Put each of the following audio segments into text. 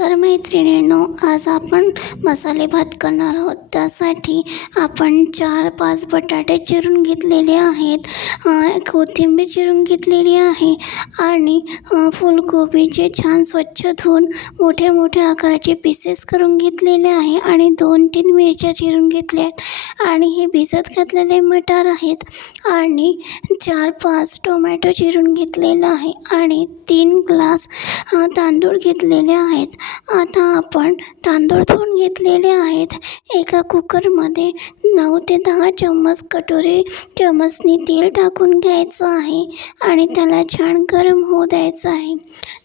नमस्कार मैत्रिणींनो, आज आपण मसाले भात करणार आहोत. त्यासाठी आपण 4-5 बटाटे चिरून घेतलेले आहेत, कोथिंबीर चिरून घेतलेली आहे आणि फुलकोबीचे छान स्वच्छ धुवून मोठ्या मोठ्या आकाराचे पीसेस करून घेतलेले आहे आणि 2-3 मिरच्या चिरून घेतल्या आहेत आणि हे भिजत घातलेले मटार आहेत आणि 4-5 टोमॅटो चिरून घेतलेला आहे आणि 3 ग्लास तांदूळ घेतलेले आहेत. आता आपण तांदूळ धुवून घेतलेले आहेत. एका कुकरमध्ये 9 ते 10 चम्मच चमचनी तेल टाकून घ्यायचं आहे आणि त्याला छान गरम होऊ द्यायचं आहे.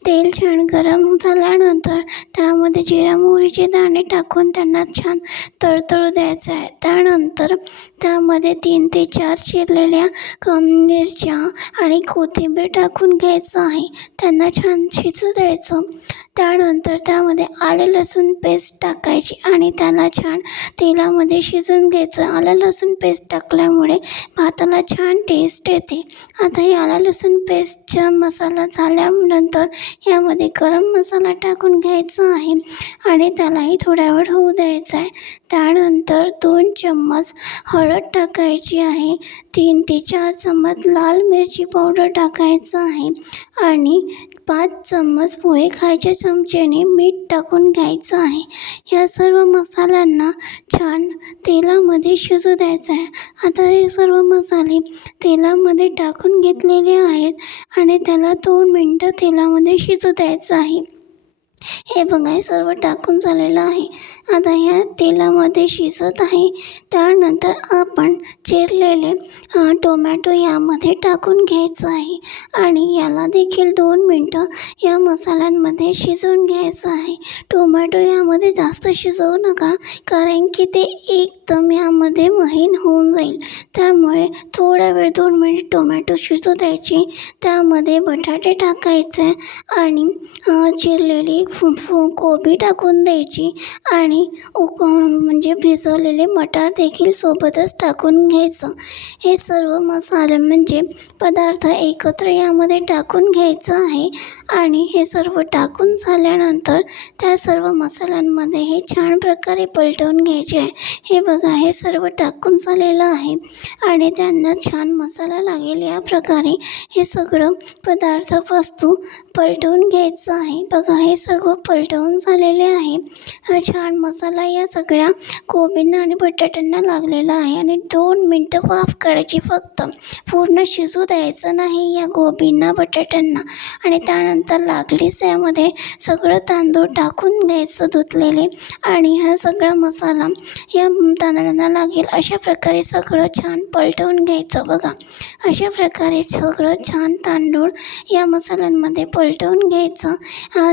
तेल छान गरम झाल्यानंतर त्यामध्ये जिरा मोहरीचे दाणे टाकून त्यांना छान तळतळू द्यायचं आहे. त्यानंतर त्यामध्ये 3 ते 4 चिरलेल्या मिरच्या आणि कोथिंबीर टाकून घ्यायचं आहे. त्यांना छान शिजू द्यायचं. त्यानंतर त्यामध्ये आले लसूण पेस्ट टाकायची आणि त्याला छान तेलामध्ये शिजवून घ्यायचं. आलं लसूण पेस्ट टाकल्यामुळे भाताला छान टेस्ट येते. आता हे आलं लसूण पेस्टचा मसाला झाल्यानंतर यामध्ये गरम मसाला टाकून घ्यायचा आहे आणि त्यालाही थोड्या वेळ होऊ द्यायचा आहे. त्यानंतर 2 चम्मच हळद टाकायची आहे, 3 ते 4 चम्मच लाल मिरची पावडर टाकायचं आहे आणि 5 चम्मच पोहे खायच्या चमच्याने मीठ टाकून घ्यायचं आहे. या सर्व मसाल्यांना छान तेलामध्ये शिजू द्यायचं आहे. आता हे सर्व मसाले तेलामध्ये टाकून घेतलेले आहेत आणि त्याला 2 मिनटं तेलामध्ये शिजू द्यायचं आहे. हे बघा, हे सर्व टाकून झालेलं आहे. आता ह्या तेलामध्ये शिजत आहे. त्यानंतर आपण चिरलेले टोमॅटो यामध्ये टाकून घ्यायचं आहे आणि याला देखील 2 मिनटं या मसाल्यांमध्ये शिजवून घ्यायचं आहे. टोमॅटो यामध्ये जास्त शिजवू नका, कारण की ते एकदम यामध्ये महीन होऊन जाईल. त्यामुळे थोडा वेळ 2 मिनिट टोमॅटो शिजू द्यायची. त्यामध्ये बटाटे टाकायचे आणि चिरलेली कोबी टाकून द्यायची आणि म्हणजे भिजवलेले मटार देखील सोबतच टाकून घ्यायचं. हे सर्व मसाले म्हणजे पदार्थ एकत्र यामध्ये टाकून घ्यायचं आहे आणि हे सर्व टाकून झाल्यानंतर त्या सर्व मसाल्यांमध्ये हे छान प्रकारे पलटवून घ्यायचे आहे. हे बघा, हे सर्व टाकून झालेलं आहे आणि त्यांना छान मसाला लागेल या प्रकारे हे सगळं पदार्थ वस्तू पलटवून घ्यायचं आहे. बघा, हे सर्व पलटवून झालेले आहे. हा छान मसाला या सगळ्या कोबींना आणि बटाट्यांना लागलेला आहे आणि 2 मिनटं वाफ काढायची फक्त. पूर्ण शिजू द्यायचं नाही या कोबींना बटाट्यांना. आणि त्यानंतर लागलीच यामध्ये सगळं तांदूळ टाकून द्यायचं धुतलेले आणि हा सगळा मसाला या तांदळांना लागेल अशा प्रकारे सगळं छान पलटवून घ्यायचं. बघा, अशा प्रकारे सगळं छान तांदूळ या मसाल्यांमध्ये पलटवून घ्यायचं,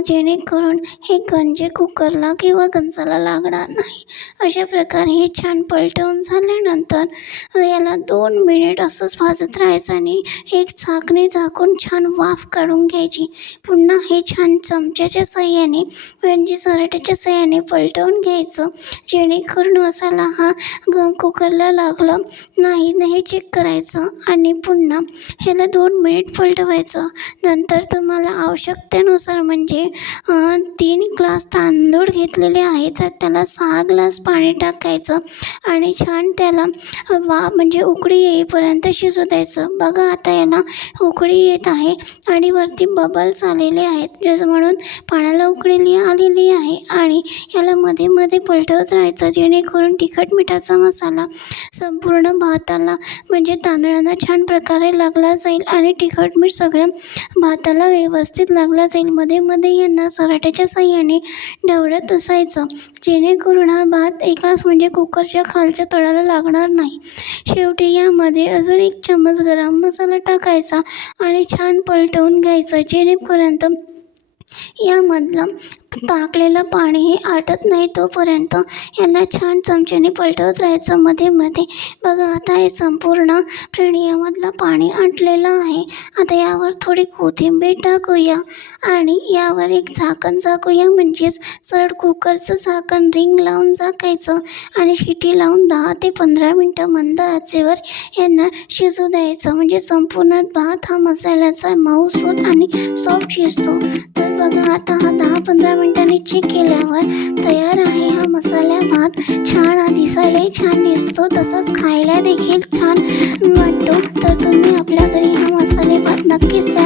जेणेकरून हे गंजे कुकरला किंवा गंजाला लागणार नाही. अशा प्रकारे हे छान पलटवून झाल्यानंतर याला 2 मिनिट असंच भाजत राहायचं आणि एक झाकणे झाकून छान वाफ काढून घ्यायची. पुन्हा हे छान चमच्याच्या साहाय्याने म्हणजे सराट्याच्या साहाय्याने पलटवून घ्यायचं, जेणेकरून मसाला हा कुकरला लागला नाही हे चेक करायचं आणि पुन्हा ह्याला 2 मिनिट पलटवायचं. नंतर तुम्हाला आवश्यकतेनुसार म्हणजे 3 ग्लास तांदूळ घेतलेले आहेत, तर त्याला 6 ग्लास पाणी टाकायचं आणि छान त्याला म्हणजे उकळी येईपर्यंत शिजू द्यायचं. बघा, आता याला उकळी येत आहे आणि वरती बबल्स आलेले आहेत, म्हणून पाण्याला उकळी आलेली आहे आणि याला मध्ये मध्ये पलटवत राहायचं, जेणेकरून तिखट मिठाचा मसाला संपूर्ण भाताला म्हणजे तांदळांना छान प्रकारे लागला जाईल आणि तिखट मीठ सगळ्या भाताला व्यवस्थित लागला जाईल. मध्ये मध्ये यांना सराट्याच्या साहाय्याने ढवळत असायचं, जेणेकरून हा भात एकाच म्हणजे कुकरच्या खालच्या तळाला लागणार नाही. शेवटी यामध्ये अजून 1 चम्मच गरम मसाला टाकायचा आणि छान पलटवून घ्यायचं, जेणेपर्यंत यामधलं टाकलेलं पाणी हे आटत नाही तोपर्यंत यांना छान चमच्याने पलटवत राहायचं मध्ये मध्ये. बघा, आता हे संपूर्ण यामधलं पाणी आटलेलं आहे. आता यावर थोडी कोथिंबीर टाकूया आणि यावर एक झाकण झाकूया, म्हणजेच सरळ कुकरचं झाकण रिंग लावून झाकायचं आणि शिटी लावून 10 ते 15 मिनटं मंद आचेवर यांना शिजू द्यायचं, म्हणजे संपूर्ण भात हा मसाल्याचा मऊसूत आणि सॉफ्ट शिजतो. तर बघा, आता हा 10-15 मिनिटांनी चेक केल्यावर तयार आहे हा मसाला भात. छान दिसायलाही छान दिसतो, तसंच खायला देखील छान वाटतो. तर तुम्ही आपल्या घरी हा मसाले भात नक्कीच